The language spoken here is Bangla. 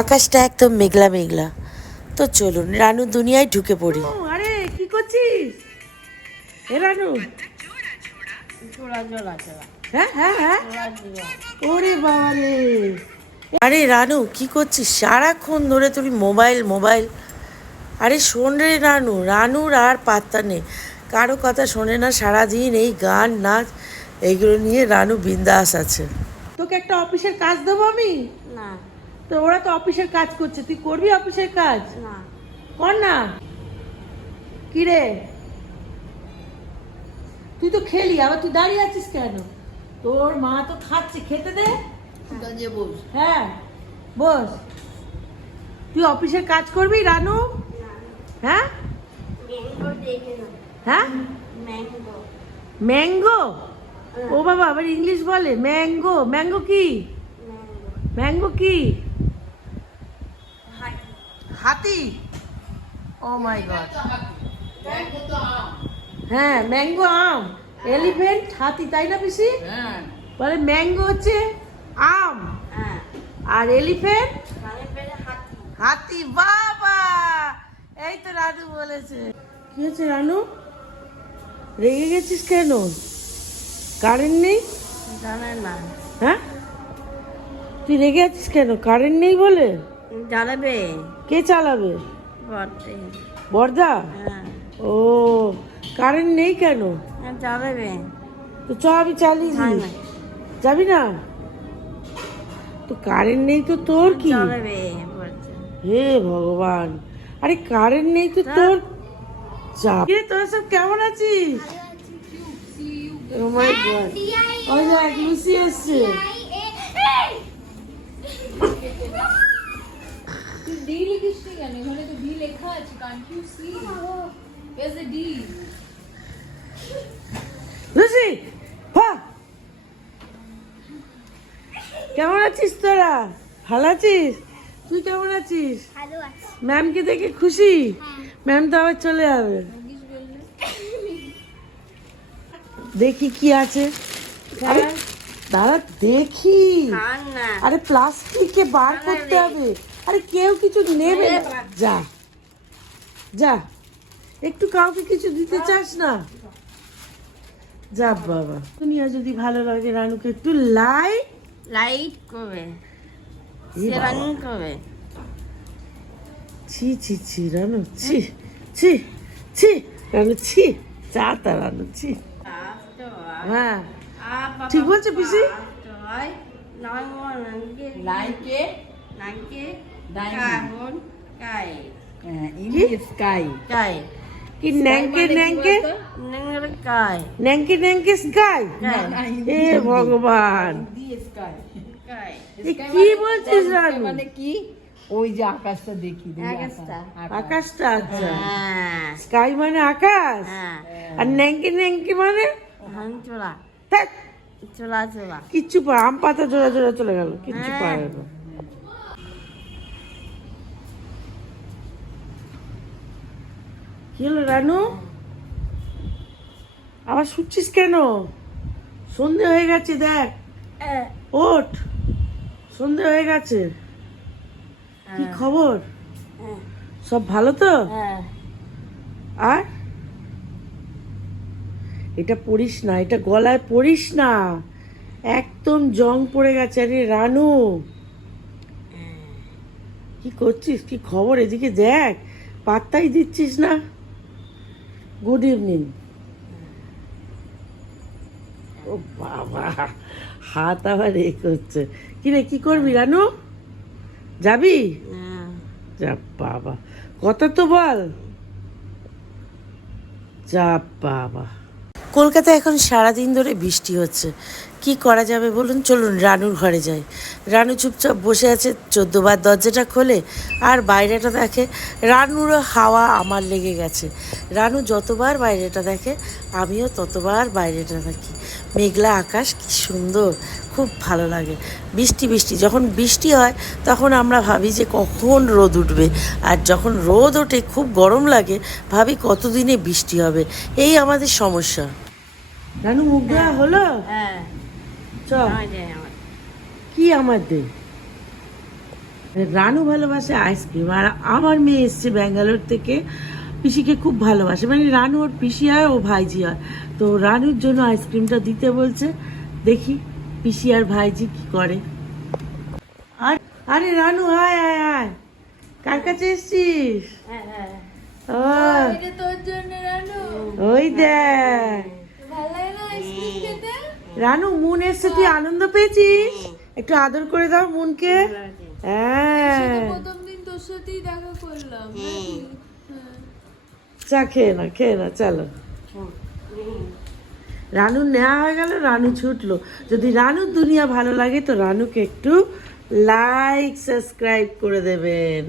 আকাশটা একদম মেঘলা মেঘলা। তো চলুন রানু দুনিয়ায় ঢুকে পড়ি। আরে কি করছিস? এ রানু। হ্যাঁ হ্যাঁ হ্যাঁ। ওরে বাবা রে আরে রানু কি করছিস? সারাক্ষণ ধরে তুই মোবাইল মোবাইল। আরে শোন রে রানু রানুর আর পাত্তা নেই। কারও কথা শোনে না সারাদিন এই গান নাচ এইগুলো নিয়ে রানু বিন্দাস আছে। তোকে একটা অফিসের কাজ দেবো আমি? না। তো ওরা তো অফিসের কাজ করছে। তুই করবি অফিসের কাজ? না। কর না। কি রে তুই তো খেলি আবার তুই দাঁড়িয়ে আছিস কেন? তোর মা তো খাচ্ছে খেতে দে। বস। হ্যাঁ বস। তুই অফিসের কাজ করবি রানু? হ্যাঁ? ম্যাঙ্গো হ্যাঁ? ম্যাঙ্গো। ম্যাঙ্গো? ও বাবা আবার ইংলিশ বলে। ম্যাঙ্গো। ম্যাঙ্গো কি? ম্যাঙ্গো কি? হাতি? ও মাই গড হ্যাঁ ম্যাঙ্গো আম। এলিফেন্ট হাতি তাই না পিসি? হ্যাঁ। বলে ম্যাঙ্গো হচ্ছে আম। হ্যাঁ। আর এলিফেন্ট হাতি। বাবা! এই তো রানু বলেছে। কি হচ্ছে রানু? রেগে গেছিস কেন? কারেন্ট নেই? জানে না। হ্যাঁ? তুই রেগে আছিস কেন? কারেন্ট নেই বলে? জ্বালাবে? কে চালাবে? বর্দা। হ্যাঁ। ও কারেন্ট নেই কেন? জ্বালাবে। তো চ আমি চালিয়ে হয় যাবি না? তো কারেন্ট নেই তো তোর কি? হে ভগবান। আরে কারেন্ট নেই তো তোর? চাপ কে তোর সব কেমন আছিস? Oh my God. ওই দেখ লুসি এসছে ডি লিখিস নি কেন এখানে তো ডি লেখা আছে can't you see D? Lucy হা। কেমন আছিস তোরা? ভালো আছিস? তুই কেমন আছিস? ম্যামকে দেখে খুশি? ম্যাম তো আবার চলে যাবে। দেখি কি আছে। দাঁড়া দেখি। আরে প্লাস্টিকে বার করতে হবে। আরে কেউ কিছু নেবে না। যা। যা। একটু কাউকে কিছু দিতে চাস না? যা বাবা। দুনিয়া যদি ভালো লাগে রানুকে একটু লাইট লাইট করবে। করবে। ছি ছি ছি রানু। ছি ছি ছি রানু ছি। চা তা রানু ছি। হ্যাঁ। ঠিক বলছে পিসি? লাইকে কার্বন কাই ইংলিশ কাই কাই কি ন্যাংকে ন্যাংকে কাই ন্যাংকে ন্যাংকে স্কাই এ ভগবান কি বলছিস রানু মানে কি ওই যে আকাশটা দেখি আকাশটা। আকাশ। আচ্ছা হ্যাঁ স্কাই মানে আকাশ হ্যাঁ আর ন্যাংকে ন্যাংকে মানে চোলা চোলা চোলা কিচ্ছু পা আম পাতা জোড়া জোড়া চলে গেল কিচ্ছু। পারে কি হলো রানু? আবার শুচ্ছিস কেন? সন্ধে হয়ে গেছে দেখ। ওঠ। সন্ধে হয়ে গেছে। কি খবর? হ্যাঁ। সব ভালো তো? হ্যাঁ। আর? এটা পড়িস না এটা গলায় পড়িস না। একদম জং পড়ে গেছে আরে রানু। কি করছিস? কি খবর? এদিকে দেখ পাত্তাই দিচ্ছিস না। গুড ইভিনিং ও বাবা হাত আবার এ করছে। কি রে কি করবি রানু? যাবি? হ্যাঁ। যা বাবা কথা তো বল। যা বাবা। কলকাতায় এখন সারাদিন ধরে বৃষ্টি হচ্ছে। কি করা যাবে বলুন? চলুন, রানুর ঘরে যাই। রানু চুপচাপ বসে আছে, চোদ্দবার দরজাটা খোলে আর বাইরেটা দেখে, রানুরও হাওয়া আমার লেগে গেছে। রানু যতবার বাইরেটা দেখে, আমিও ততবার বাইরেটা দেখি। মেঘলা আকাশ, কি সুন্দর, খুব ভালো লাগে। বৃষ্টি বৃষ্টি, যখন বৃষ্টি হয়, তখন আমরা ভাবি যে কখন রোদ উঠবে। আর যখন রোদ ওঠে, খুব গরম লাগে, ভাবি কতদিনে বৃষ্টি হবে। এই আমাদের সমস্যা। রানু মুখ ধোয়া হলো? হ্যাঁ। চ আমার। কি আমার দে? রানু ভালোবাসে আইসক্রিম আর আমার মেয়ে এসছে ব্যাঙ্গালোর থেকে পিসিকে খুব ভালোবাসে। মানে রানু ওর পিসি হয় ও ভাইজি হয়। তো রানুর জন্য আইসক্রিমটা দিতে বলছে দেখি পিসি আর ভাইজি কি করে। আর আরে রানু আয় আয় আয় কার কাছে এসছিস? ও। তোর ওই দেখ ভালো লাগে না আইসক্রিম খেতে রানু, মুন এসছে, তুই আনন্দ পেয়েছিস? একটু আদর করে দাও মুনকে। হ্যাঁ। চা খেয়ে না খেয়ে না চলো। রানু নেওয়া হয়ে গেল, রানু ছুটলো। যদি রানুর দুনিয়া ভালো লাগে, তো রানুকে একটু লাইক সাবস্ক্রাইব করে দেবেন।